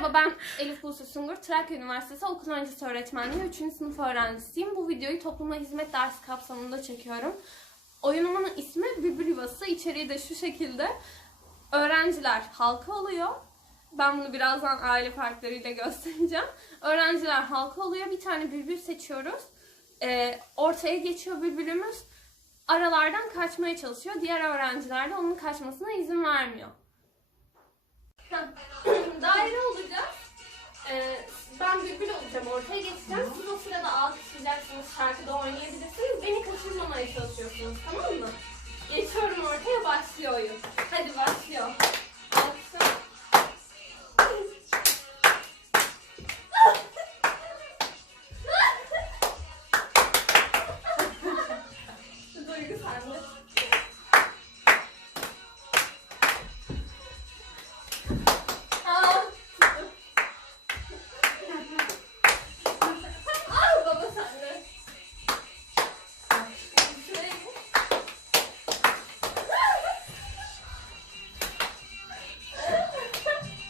Merhaba ben Elif Buse Sungur. Trakya Üniversitesi okul öncesi öğretmenliği 3. sınıf öğrencisiyim. Bu videoyu topluma hizmet dersi kapsamında çekiyorum. Oyunumun ismi Bülbül Yuvası. İçeriği de şu şekilde. Öğrenciler halka oluyor. Ben bunu birazdan aile farklarıyla göstereceğim. Öğrenciler halka oluyor. Bir tane bülbül seçiyoruz. Ee, ortaya geçiyor bülbülümüz. Aralardan kaçmaya çalışıyor. Diğer öğrenciler de onun kaçmasına izin vermiyor. Daire meşgul olacağım, ortaya geçeceğim. Siz o sırada alkışlayacaksınız, şarkıda oynayabilirsiniz. Beni kaçırmamaya çalışıyorsunuz, tamam mı? Geçiyorum ortaya, başlıyor oyun. Hadi başlıyor. Alkışla. Duygu sende.